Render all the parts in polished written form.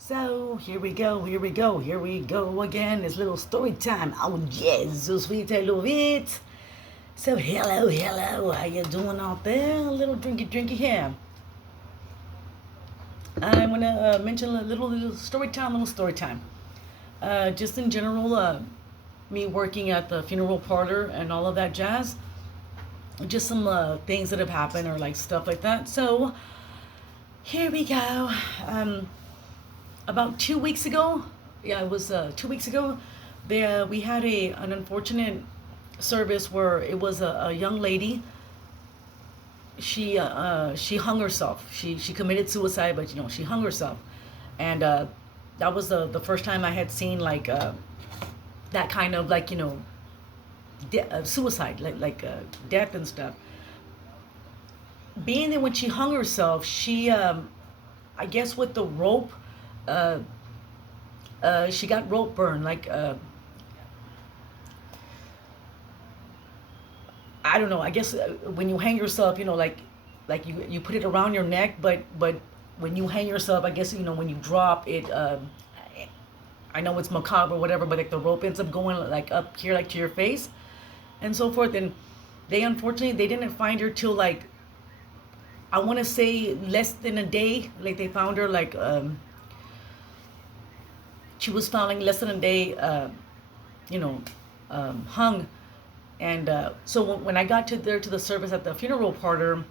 So here we go, here we go, here we go again. It's little story time. Oh yes, so sweet, I love it. So hello, how you doing out there? A little drinky here. I'm gonna mention a little story time. Just in general, me working at the funeral parlor and all of that jazz. Just some things that have happened or like stuff like that. So here we go. About 2 weeks ago, yeah, it was 2 weeks ago. There we had an unfortunate service where it was a young lady. She hung herself. She committed suicide, but she hung herself, and that was the first time I had seen like that kind of like suicide, like death and stuff. Being that when she hung herself, she I guess with the rope, uh, she got rope burn. Like I don't know. I guess when you hang yourself, like you put it around your neck, but when you hang yourself, I guess when you drop it. I know it's macabre or whatever, but like the rope ends up going like up here, like to your face, and so forth. And they unfortunately they didn't find her till like I want to say less than a day. Like they found her like she was found like less than a day, you know, hung. And so when I got to there to the service at the funeral parlor,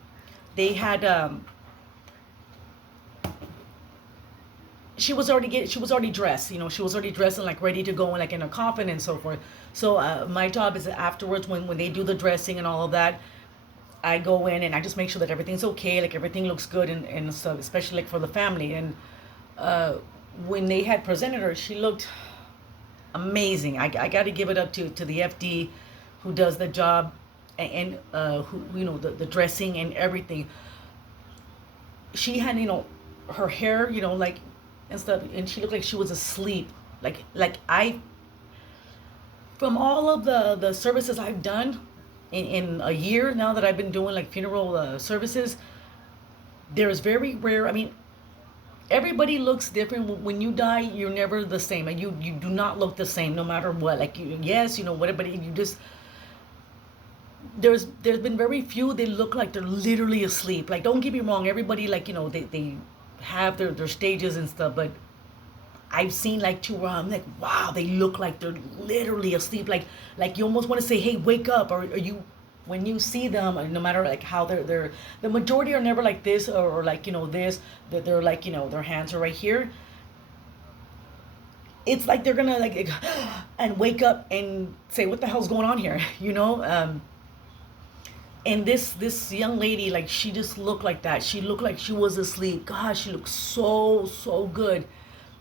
they had she was already dressed. She was already dressed and like ready to go and like in a coffin and so forth. So my job is afterwards when they do the dressing and all of that. I go in and I just make sure that everything's okay, like everything looks good and stuff, especially like for the family. And uh, when they had presented her, she looked amazing. I got to give it up to the FD who does the job and who the dressing and everything. She had her hair like and stuff, and she looked like she was asleep. Like I from all of the services I've done in a year now that I've been doing like funeral services, there's very rare. I mean, everybody looks different. When you die, you're never the same, and you do not look the same no matter what. Like yes, whatever. You just there's been very few they look like they're literally asleep. Like don't get me wrong, everybody like they have their stages and stuff, but I've seen like two where I'm like, wow, they look like they're literally asleep. Like you almost want to say, hey, wake up, or you when you see them, no matter like how they're the majority are never like this or like this, that they're like their hands are right here. It's like they're gonna like and wake up and say, what the hell's going on here, and this young lady, like she just looked like that. She looked like she was asleep. God, she looked so good.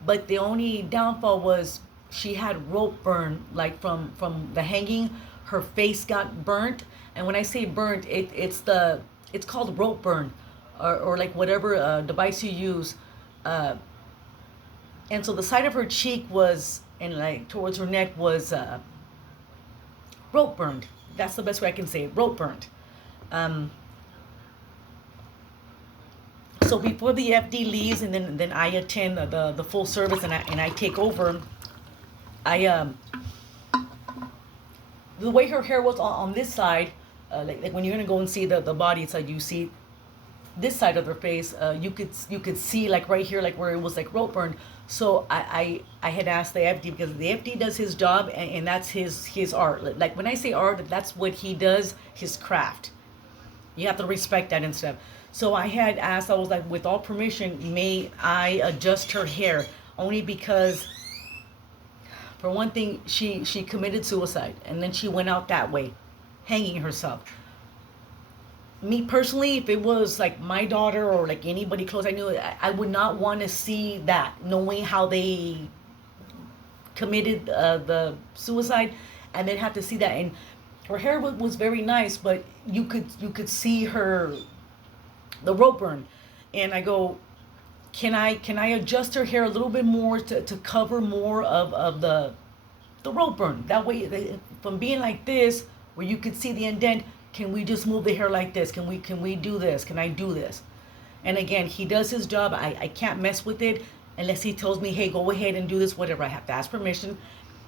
But the only downfall was she had rope burn, like from the hanging. Her face got burnt, and when I say burnt, it's called rope burn, or like whatever device you use. Uh, and so the side of her cheek was, and like towards her neck was rope burned. That's the best way I can say it. Rope burned. Um, so before the FD leaves, and then I attend the full service, and I take over. I The way her hair was on this side, like when you're gonna go and see the body side, you see this side of her face. You could see like right here, like where it was like rope burned. So I had asked the FD, because the FD does his job, and that's his art. Like when I say art, that's what he does, his craft. You have to respect that and stuff. So I had asked, I was like, with all permission, may I adjust her hair? Only because, for one thing, she committed suicide, and then she went out that way, hanging herself. Me personally, if it was like my daughter or like anybody close I knew, I would not want to see that, knowing how they committed the suicide, and then have to see that. And her hair was very nice, but you could see her the rope burn. And I go, can I adjust her hair a little bit more to cover more of the rope burn? That way, from being like this, where you could see the indent, can we just move the hair like this? Can we do this? Can I do this? And again, he does his job. I can't mess with it. unless he tells me, hey, go ahead and do this, whatever. I have to ask permission.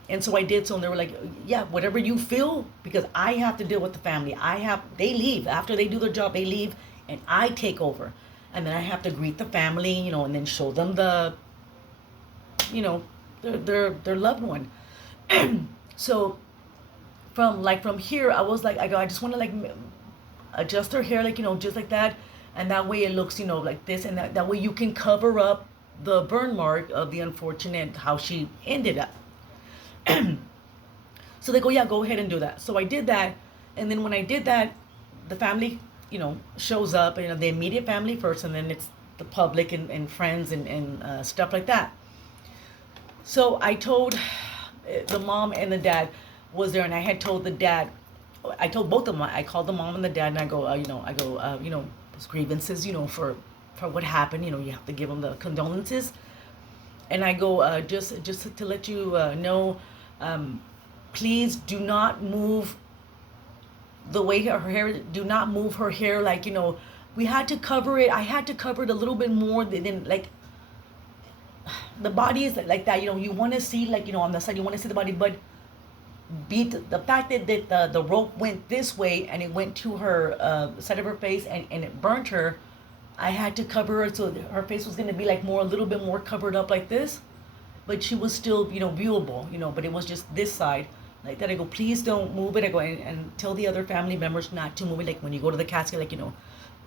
And so I did so, and they were like, yeah, whatever you feel, because I have to deal with the family. They leave. After they do their job, they leave, and I take over. And then I have to greet the family, and then show them you know, their loved one. So from here, I was like, I just want to like adjust her hair, like, just like that. And that way it looks, like this. And that way you can cover up the burn mark of the unfortunate, how she ended up. So they go, yeah, go ahead and do that. So I did that. And then when I did that, the family, shows up, the immediate family first, and then it's the public and friends and stuff like that. So I told the mom and the dad was there, and I had told the dad, I told both of them, I called the mom and the dad, and I go, those grievances, for what happened, you have to give them the condolences. And I go, just to let you know, please do not move the way her hair, do not move her hair, like, we had to cover it. I had to cover it a little bit more than like, the body is like that, you want to see, like, on the side, you want to see the body, but the fact that the rope went this way and it went to her side of her face and it burnt her. I had to cover her, so her face was going to be like a little bit more covered up like this, but she was still, viewable, but it was just this side like that. I go, please don't move it. I go, and tell the other family members not to move it, like when you go to the casket, like,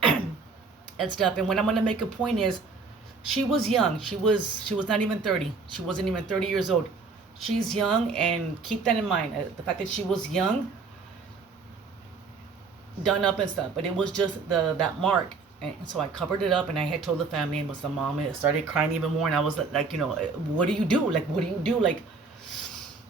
and stuff. And what I'm going to make a point is, she was young. She was not even 30. She wasn't even 30 years old. She's young, and keep that in mind. The fact that she was young, done up and stuff, but it was just that mark. And so I covered it up, and I had told the family, and was the mom, and started crying even more. And I was like, what do you do? Like, what do you do? Like,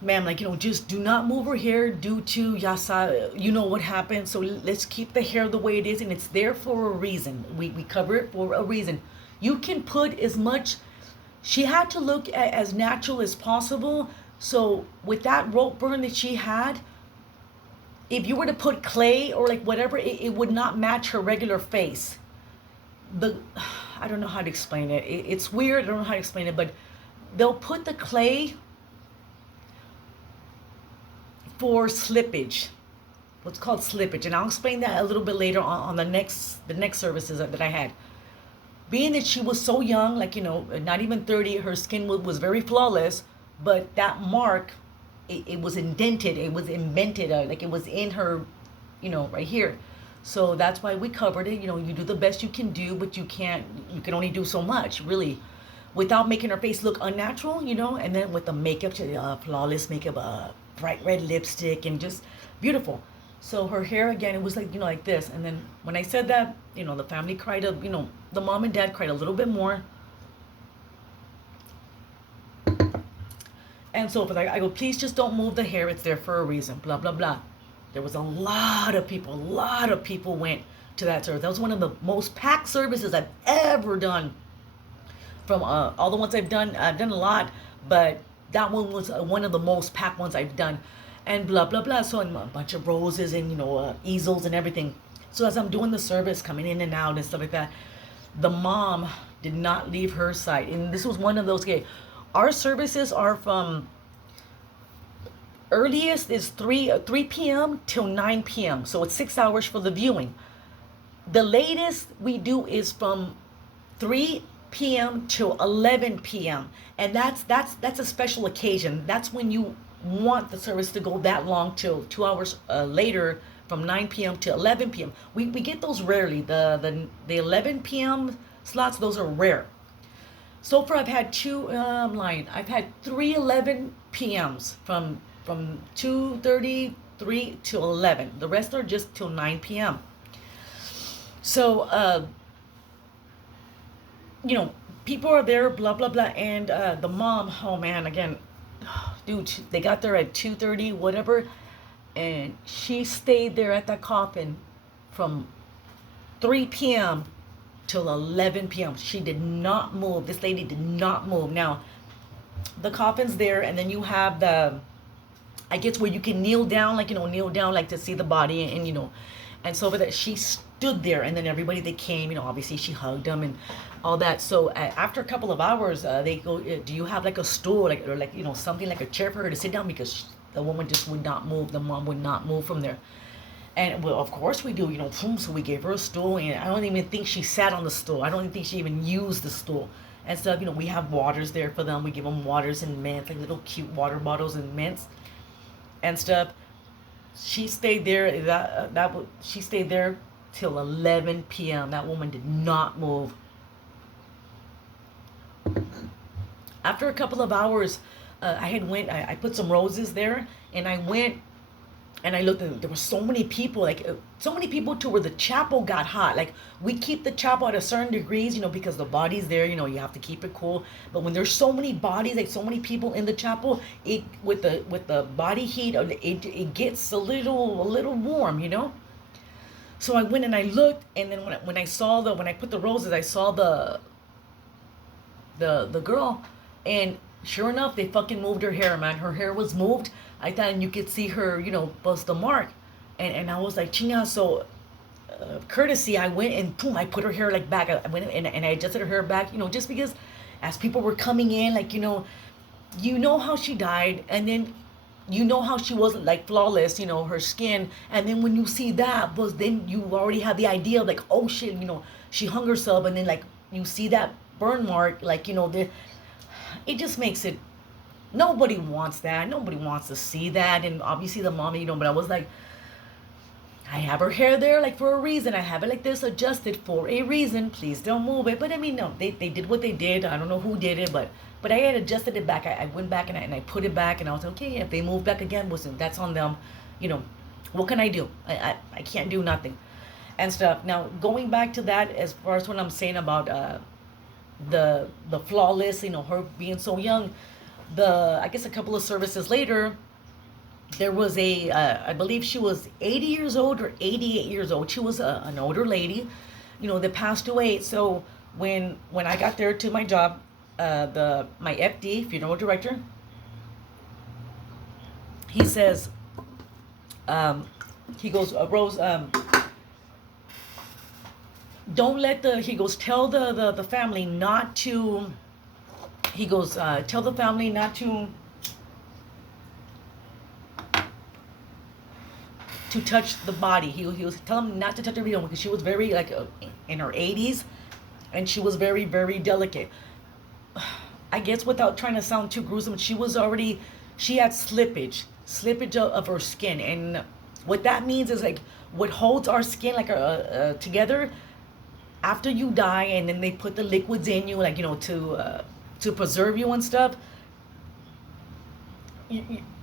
ma'am, like, just do not move her hair due to yasa, what happened. So let's keep the hair the way it is, and it's there for a reason. We cover it for a reason. You can put as much, she had to look as natural as possible. So with that rope burn that she had, if you were to put clay or like whatever, it would not match her regular face. I don't know how to explain it. It's weird. I don't know how to explain it, but they'll put the clay for slippage. What's called slippage, and I'll explain that a little bit later on the next services that I had. Being that she was so young, like, not even 30, her skin was very flawless, but that mark, it was indented, it was invented, like it was in her, right here. So that's why we covered it. You do the best you can do, but you can only do so much, really, without making her face look unnatural, and then with the makeup, flawless makeup, bright red lipstick, and just beautiful. So her hair, again, it was like, like this. And then when I said that, the family cried, the mom and dad cried a little bit more. And so forth. I go, please just don't move the hair. It's there for a reason, blah, blah, blah. There was a lot of people went to that service. That was one of the most packed services I've ever done. From all the ones I've done a lot, but that one was one of the most packed ones I've done. And blah, blah, blah. So, and a bunch of roses and, easels and everything. So as I'm doing the service, coming in and out and stuff like that, the mom did not leave her side. And this was one of those, okay, our services are from, earliest is 3 p.m. till 9 p.m. So it's 6 hours for the viewing. The latest we do is from 3 p.m. till 11 p.m. And that's a special occasion. That's when you want the service to go that long, till 2 hours later, from 9 p.m. to 11 p.m. We get those rarely. The 11 p.m. slots, those are rare. So far, I've had I'm lying. I've had 3 11 p.m.s from 2:33 to 11. The rest are just till 9 p.m. So, people are there, blah, blah, blah. And the mom, oh man, again, dude, they got there at 2:30, whatever. And she stayed there at that coffin from 3 p.m. till 11 p.m. She did not move. This lady did not move. Now, the coffin's there, and then you have I guess where you can kneel down, like, kneel down, like to see the body, and and so over that, she stood there, and then everybody that came, obviously she hugged them and all that. So after a couple of hours, they go, do you have like a stool, like, or like, something like a chair for her to sit down, because the woman just would not move. The mom would not move from there. And well, of course we do, so we gave her a stool, and I don't even think she sat on the stool. I don't even think she even used the stool and stuff. We have waters there for them. We give them waters and mints, like little cute water bottles and mints and stuff. She stayed there. She stayed there till 11 p.m. That woman did not move. After a couple of hours, I put some roses there, and I went and I looked, and there were so many people, like so many people to where the chapel got hot. Like, we keep the chapel at a certain degrees, because the body's there, you have to keep it cool. But when there's so many bodies, like so many people in the chapel, it with the body heat, it gets a little warm. So I went and I looked, and then when I put the roses, I saw the girl, and sure enough, they fucking moved her hair, man. Her hair was moved. I thought, and you could see her, bust a mark. And I was like, chinga. So, courtesy, I went and boom, I put her hair like back. I went and I adjusted her hair back, just because as people were coming in, like, how she died. And then, how she wasn't like flawless, her skin. And then when you see that, then you already have the idea of like, oh shit, she hung herself. And then like, you see that burn mark, like, it just makes it, nobody wants that. Nobody wants to see that. And obviously the mom, but I was like, I have her hair there like for a reason. I have it like this adjusted for a reason. Please don't move it. But I mean, no, they did what they did. I don't know who did it, but I had adjusted it back. I went back and I put it back, and I was like, okay, if they move back again, listen, that's on them. What can I do? I can't do nothing and stuff. Now, going back to that, as far as what I'm saying about the flawless, her being so young, I guess a couple of services later, there was I believe she was 80 years old or 88 years old. She was an older lady, that passed away. So when I got there to my job, my FD, funeral director, he says, he goes, Rose, don't let he goes, tell the family not to, he goes, tell the family not to touch the body. He was telling them not to touch her, because she was very, like, in her 80s, and she was very, very delicate. I guess without trying to sound too gruesome, she had slippage of her skin. And what that means is, like, what holds our skin, like, together after you die, and then they put the liquids in you, like, to preserve you and stuff.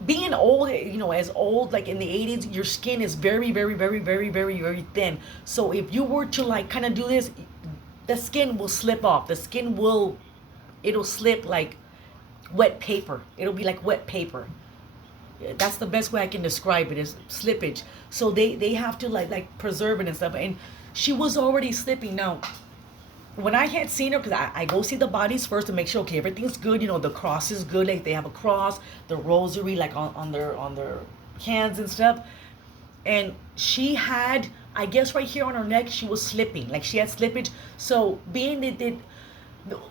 Being old, as old, like in the 80s, your skin is very, very, very, very, very, very thin. So if you were to like kind of do this, the skin will slip off. It'll slip like wet paper. It'll be like wet paper. That's the best way I can describe it, is slippage. So they have to like preserve it and stuff. And she was already slipping. Now, when I had seen her, because I go see the bodies first to make sure, okay, everything's good, the cross is good, like they have a cross, the rosary, like on their hands and stuff. And she had, I guess right here on her neck, she was slipping, like she had slippage. So being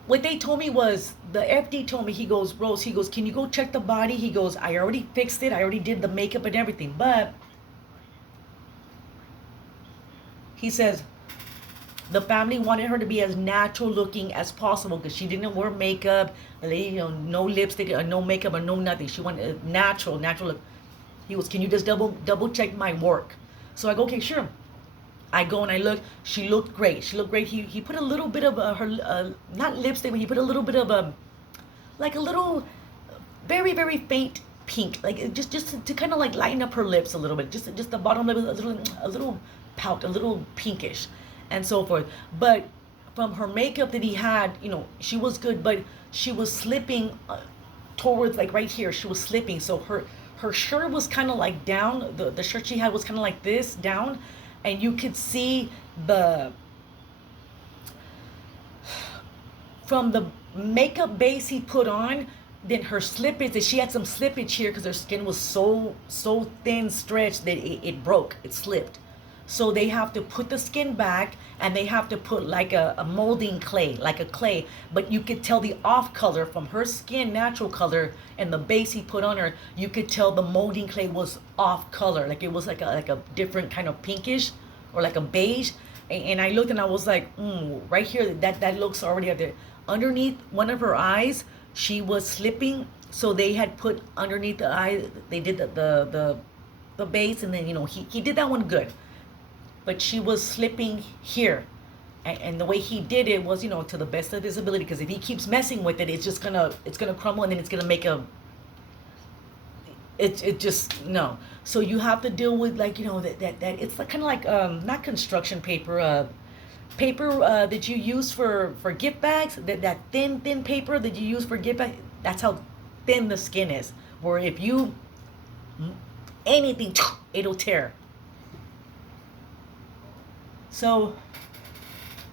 what they told me was, the FD told me, he goes, Rose, he goes, can you go check the body? He goes, I already fixed it, I already did the makeup and everything, but he says, the family wanted her to be as natural looking as possible, because she didn't wear makeup, no lipstick, or no makeup, or no nothing. She wanted natural look. He goes, can you just double check my work? So I go, okay, sure. I go and I look. She looked great. He put a little bit of her, not lipstick, but he put a little bit of like a little, very, very faint pink, like just to kind of like lighten up her lips a little bit. Just the bottom lip, a little pout, a little pinkish, and so forth. But from her makeup that he had, she was good, but she was slipping towards, like right here, she was slipping. So her shirt was kind of like down, the shirt she had was kind of like this, down, and you could see from the makeup base he put on, then her slippage, that she had some slippage here, because her skin was so thin, stretched, that it broke, it slipped. So they have to put the skin back, and they have to put like a molding clay, like a clay. But you could tell the off color from her skin, natural color, and the base he put on her. You could tell the molding clay was off color, like it was like a different kind of pinkish, or like a beige. And I looked and I was like, right here, that looks already out there. Underneath one of her eyes, she was slipping. So they had put underneath the eye, they did the base, and then he did that one good, but she was slipping here. And the way he did it was, to the best of his ability, because if he keeps messing with it, it's gonna crumble, and then it's gonna make it just no. So you have to deal with, like, that it's like kind of like not construction paper, paper that you use for gift bags, that thin paper that you use for gift bags. That's how thin the skin is, where if you anything, it'll tear. So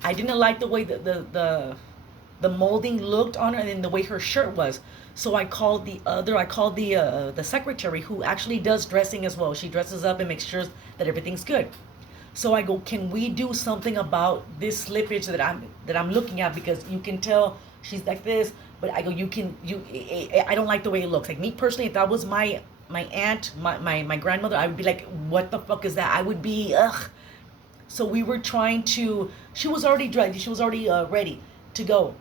I didn't like the way the molding looked on her, and then the way her shirt was. So I called the secretary, who actually does dressing as well. She dresses up and makes sure that everything's good. So I go, can we do something about this slippage that I'm looking at, because you can tell she's like this, but I go, I don't like the way it looks. Like, me personally, if that was my aunt, my grandmother, I would be like, what the fuck is that? I would be ugh. So we were trying to. She was already dressed. She was already ready to go.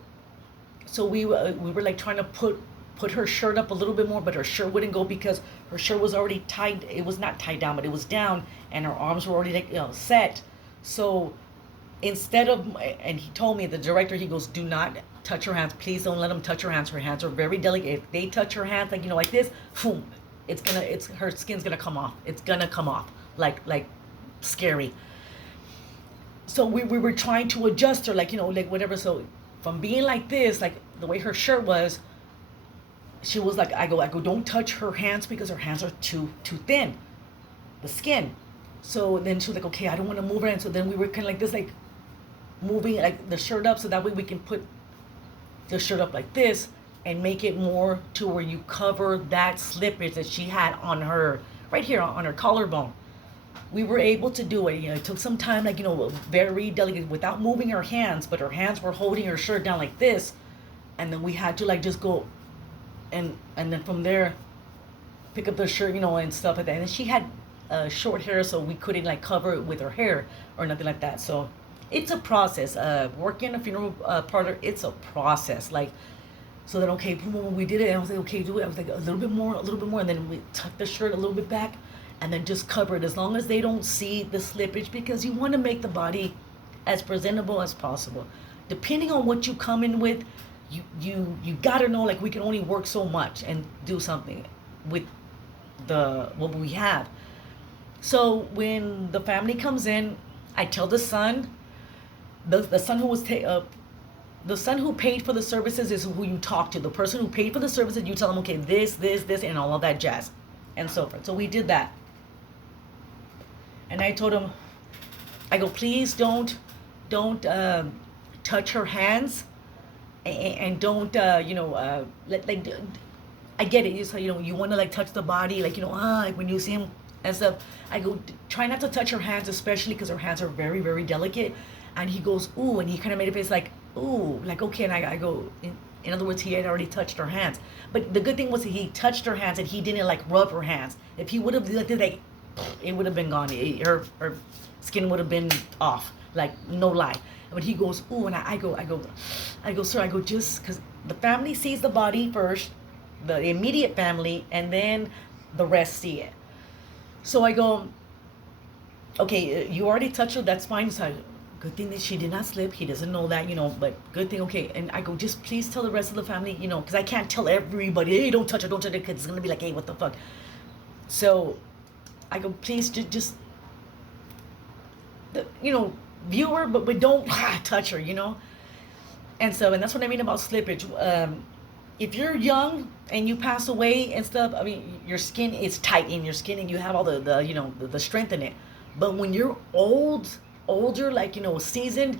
So we were like trying to put her shirt up a little bit more, but her shirt wouldn't go, because her shirt was already tied. It was not tied down, but it was down, and her arms were already like, set. So instead of, and he told me, the director, he goes, do not touch her hands. Please don't let them touch her hands. Her hands are very delicate. If they touch her hands, like, like this, boom, her skin's gonna come off. It's gonna come off like scary. So we were trying to adjust her, like, like whatever. So from being like this, like the way her shirt was, she was like, I go, don't touch her hands, because her hands are too thin, the skin. So then she was like, okay, I don't want to move her. And so then we were kind of like this, like moving like the shirt up, so that way we can put the shirt up like this and make it more to where you cover that slippage that she had on her, right here on her collarbone. We were able to do it. It took some time, like, very delicate, without moving her hands, but her hands were holding her shirt down like this. And then we had to, like, just go and then from there pick up the shirt, and stuff like that. And she had short hair, so we couldn't, like, cover it with her hair or nothing like that. So it's a process. Working a funeral parlor, it's a process. Like, so then, okay, when we did it, I was like, okay, do it. I was like, a little bit more, and then we tucked the shirt a little bit back, and then just cover it, as long as they don't see the slippage, because you want to make the body as presentable as possible. Depending on what you come in with, you gotta know, like, we can only work so much and do something with what we have. So when the family comes in, I tell the son, the son who was the son who paid for the services is who you talk to. The person who paid for the services, you tell them, okay, this, and all of that jazz, and so forth. So we did that. And I told him, I go, please don't touch her hands, and don't like, I get it. You want to, like, touch the body, like, like when you see him and stuff. I go, try not to touch her hands, especially because her hands are very, very delicate. And he goes, ooh, and he kind of made a face like, ooh, like, okay. And I go, in other words, he had already touched her hands. But the good thing was that he touched her hands, and he didn't, like, rub her hands. If he would have, like, it would have been gone. Her skin would have been off, like, no lie. But he goes, ooh, and I go, sir, just because the family sees the body first, the immediate family, and then the rest see it. So I go, okay, you already touched her, that's fine. So good thing that she did not slip. He doesn't know that, but good thing, okay. And I go, just please tell the rest of the family, because I can't tell everybody, hey, don't touch her, because it's going to be like, hey, what the fuck. So I go, please, just viewer, but don't touch her, And so, and that's what I mean about slippage. If you're young and you pass away and stuff, I mean, your skin is tight in your skin, and you have all the strength in it. But when you're older, like, seasoned,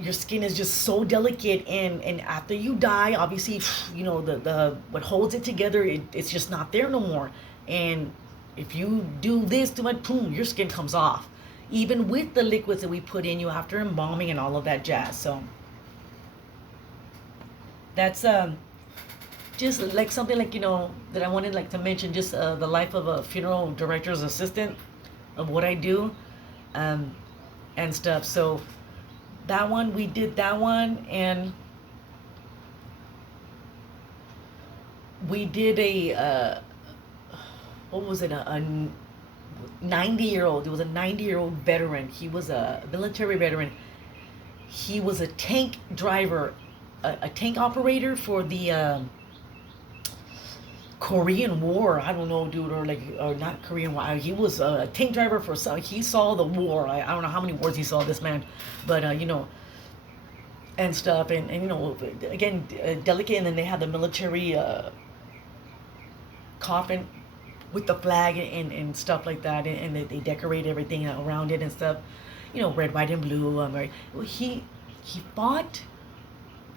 your skin is just so delicate, and after you die, obviously, the what holds it together, it's just not there no more. And if you do this too much, boom, your skin comes off. even with the liquids that we put in you after embalming and all of that jazz. So that's just like something like that I wanted like to mention, just the life of a funeral director's assistant, of what I do, um, and stuff. So that one, we did that one, and we did a what was it, a 90-year-old. It was a 90-year-old veteran. He was a military veteran. He was a tank driver, a tank operator for the Korean War. I don't know, dude, or not Korean War. He was a tank driver for some. He saw the war. I don't know how many wars he saw, this man, but and stuff, and again, delicate. And then they had the military coffin with the flag and stuff like that, and they decorate everything around it and stuff, red, white, and blue. Right. He fought.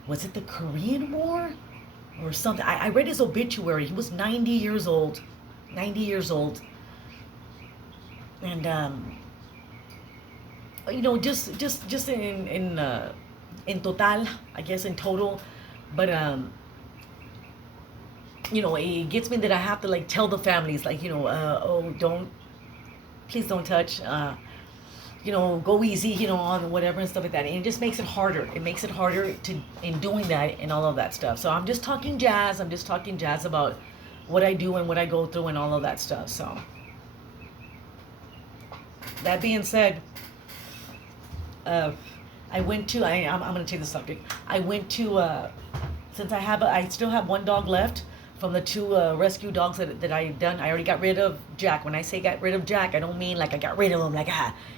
Was it the Korean War? Or something. I read his obituary. He was 90 years old. 90 years old. And just in total, I guess in total, but it gets me that I have to like tell the families, like, oh, please don't touch, go easy, on whatever and stuff like that. And it just makes it harder. It makes it harder in doing that and all of that stuff. So I'm just talking jazz. I'm just talking jazz about what I do and what I go through and all of that stuff. So that being said, I went to, I'm going to take the subject. I went to, since I still have one dog left from the two rescue dogs that I've done. I already got rid of Jack. When I say got rid of Jack, I don't mean like I got rid of him, like,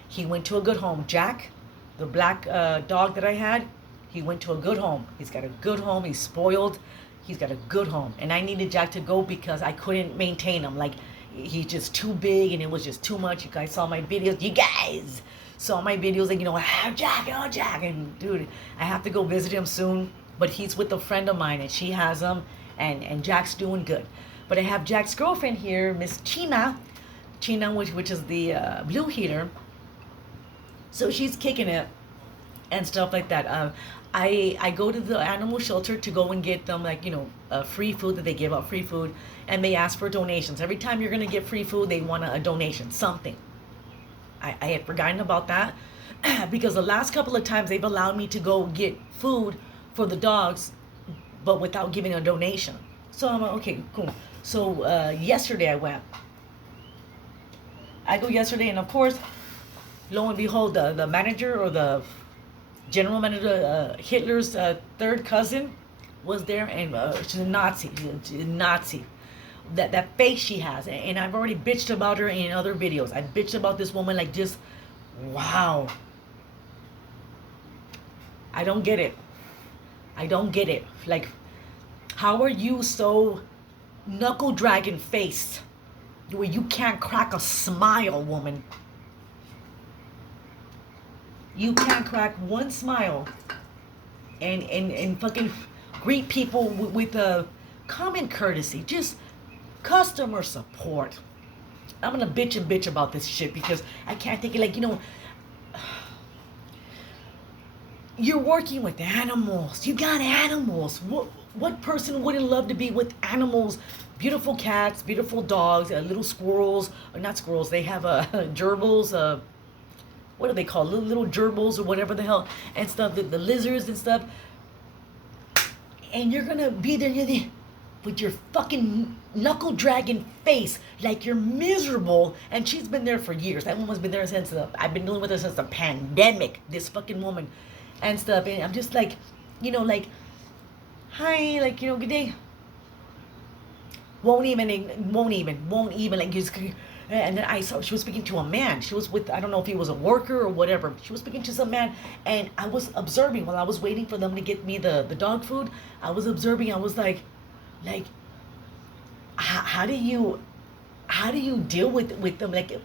he went to a good home. Jack, the black dog that I had, he went to a good home. He's got a good home. He's spoiled. He's got a good home. And I needed Jack to go because I couldn't maintain him. Like, he's just too big and it was just too much. You guys saw my videos. You guys saw my videos, like, I have Jack, oh, Jack. And, dude, I have to go visit him soon. But he's with a friend of mine and she has him. And Jack's doing good. But I have Jack's girlfriend here, Miss China, which is the blue healer. So she's kicking it and stuff like that. I go to the animal shelter to go and get them, like, free food, that they give out free food, and they ask for donations. Every time you're gonna get free food, they want a donation, something. I had forgotten about that because the last couple of times they've allowed me to go get food for the dogs, but without giving a donation. So I'm like, okay, cool. So yesterday I went. I go yesterday, and of course, lo and behold, the manager, or the general manager, Hitler's third cousin, was there, and she's a Nazi. She's a Nazi. That face she has, and I've already bitched about her in other videos. I bitched about this woman, like, just, wow. I don't get it. I don't get it. Like, how are you so knuckle dragon faced where you can't crack a smile, woman? You can't crack one smile and fucking greet people with a common courtesy, just customer support. I'm gonna bitch about this shit because I can't take it. Like, you're working with animals. You got animals. What person wouldn't love to be with animals? Beautiful cats, beautiful dogs, little squirrels, or not squirrels. They have gerbils. What are they called? Little gerbils or whatever the hell and stuff. The lizards and stuff. And you're gonna be there with your fucking knuckle dragon face, like you're miserable. And she's been there for years. That woman's been there since I've been dealing with her since the pandemic. This fucking woman. And stuff, and I'm just like, like, hi, like, good day. Won't even, like, just, and then I saw she was speaking to a man. She was with, I don't know if he was a worker or whatever. She was speaking to some man, and I was observing while I was waiting for them to get me the dog food. I was observing. I was like, how do you deal with them, like?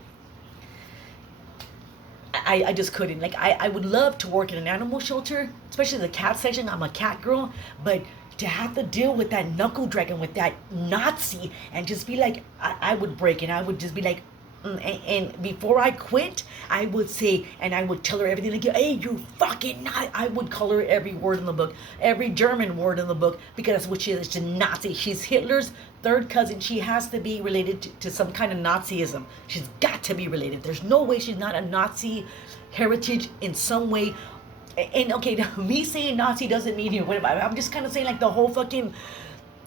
I just couldn't. Like, I would love to work in an animal shelter, especially the cat section. I'm a cat girl, but to have to deal with that knuckle dragon, with that Nazi, and just be like, I would break, and I would just be like, And before I quit, I would say, and I would tell her everything like, hey, you fucking Nazi. I would call her every word in the book, every German word in the book, because that's what she is. She's a Nazi. She's Hitler's third cousin. She has to be related to some kind of Nazism. She's got to be related. There's no way she's not a Nazi heritage in some way. And okay, now, me saying Nazi doesn't mean you whatever. I'm just kind of saying like the whole fucking,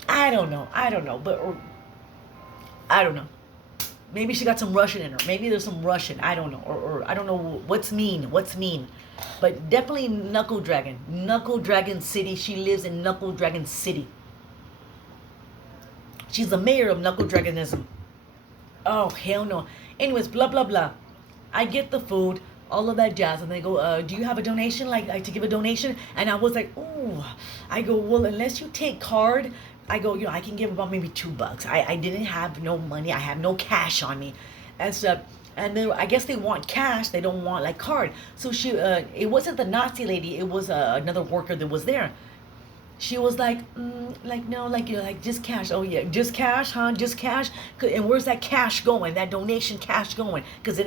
I don't know, but or, I don't know. Maybe she got some Russian in her. Maybe there's some Russian. I don't know. Or I don't know what's mean. What's mean. But definitely Knuckle Dragon. Knuckle Dragon City. She lives in Knuckle Dragon City. She's the mayor of Knuckle Dragonism. Oh, hell no. Anyways, blah, blah, blah. I get the food, all of that jazz. And they go, do you have a donation? Like to give a donation? And I was like, ooh. I go, well, unless you take card, I go, I can give about maybe $2. I didn't have no money. I have no cash on me. And stuff. And then I guess they want cash. They don't want like card. So she, it wasn't the Nazi lady. It was another worker that was there. She was like, no, like just cash. Oh yeah, just cash, huh? Just cash. And where's that cash going? That donation cash going? Because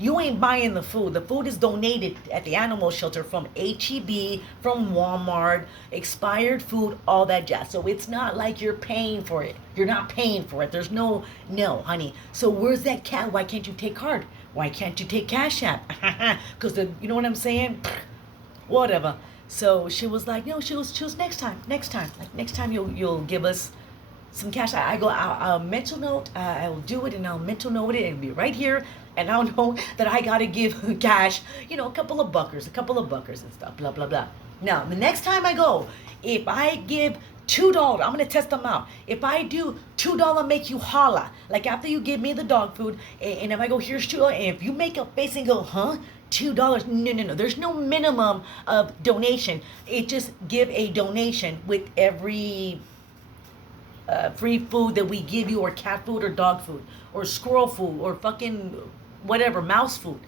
you ain't buying the food. The food is donated at the animal shelter from HEB, from Walmart, expired food, all that jazz. So it's not like you're paying for it. You're not paying for it. There's no, honey. So where's that cash? Why can't you take card? Why can't you take Cash App? Because you know what I'm saying? Whatever. So she was like, no, she was next time. Like next time you'll give us some cash. I go, I'll mental note, I will do it and I'll mental note it and it'll be right here. And I'll know that I got to give cash, a couple of buckers and stuff, blah, blah, blah. Now, the next time I go, if I give $2, I'm going to test them out. If I do $2 make you holla, like after you give me the dog food, and if I go, here's $2, and if you make a face and go, huh? $2. No. There's no minimum of donation. It just give a donation with every free food that we give you, or cat food, or dog food, or squirrel food, or fucking whatever, mouse food.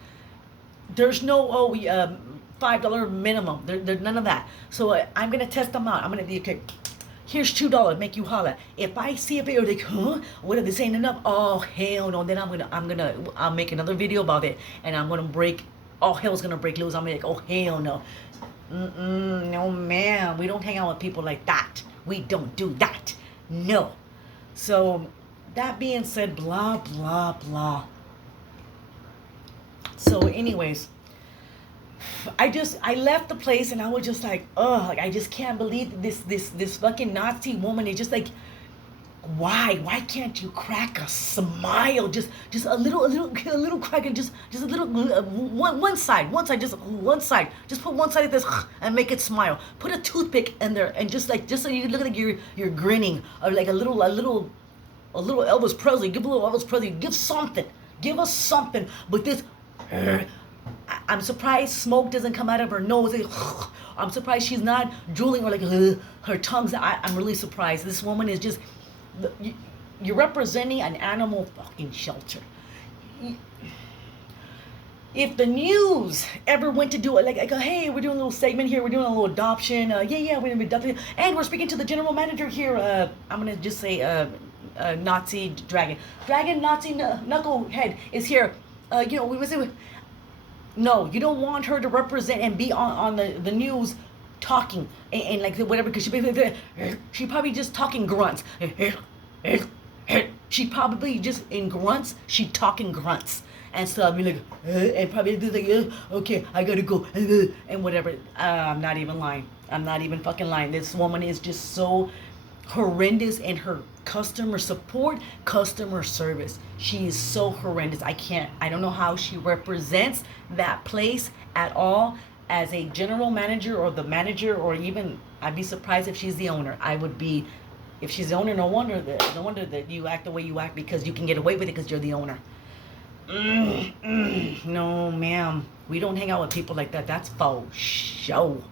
There's no $5 minimum. There's none of that. So I'm gonna test them out. I'm gonna be okay. Here's $2, make you holla. If I see if they're like, huh? What if this ain't enough? Oh hell no. Then I'll make another video about it, and I'm gonna break. All hell's gonna break loose. I'm like, oh hell no. No man, we don't hang out with people like that. We don't do that. No. So that being said, blah blah blah. So anyways, I left the place and I was just like, ugh, I just can't believe this fucking Nazi woman is just like, why can't you crack a smile, just a little crack, and just a little one side, just put one side of this and make it smile. Put a toothpick in there and just so you look like you're grinning, or like a little Elvis Presley. Give a little Elvis Presley. Give us something. But this, I'm surprised smoke doesn't come out of her nose. I'm surprised she's not drooling or like her tongue's. I'm really surprised. This woman is just. You're representing an animal fucking shelter. If the news ever went to do it, like hey, we're doing a little segment here, we're doing a little adoption, we're gonna be adopting, and we're speaking to the general manager here. I'm gonna just say, Nazi dragon Nazi knucklehead is here. We was it. No, you don't want her to represent and be on the news talking and like whatever, because she probably just talking grunts. She probably just in grunts. She talking grunts and stuff. I mean, like, and probably like, okay, I gotta go and whatever. I'm not even lying. I'm not even fucking lying. This woman is just so horrendous in her customer support, customer service. She is so horrendous. I don't know how she represents that place at all as a general manager or the manager, or even I'd be surprised if she's the owner. I would be, if she's the owner, no wonder that you act the way you act, because you can get away with it because you're the owner. No, ma'am. We don't hang out with people like that. That's faux show.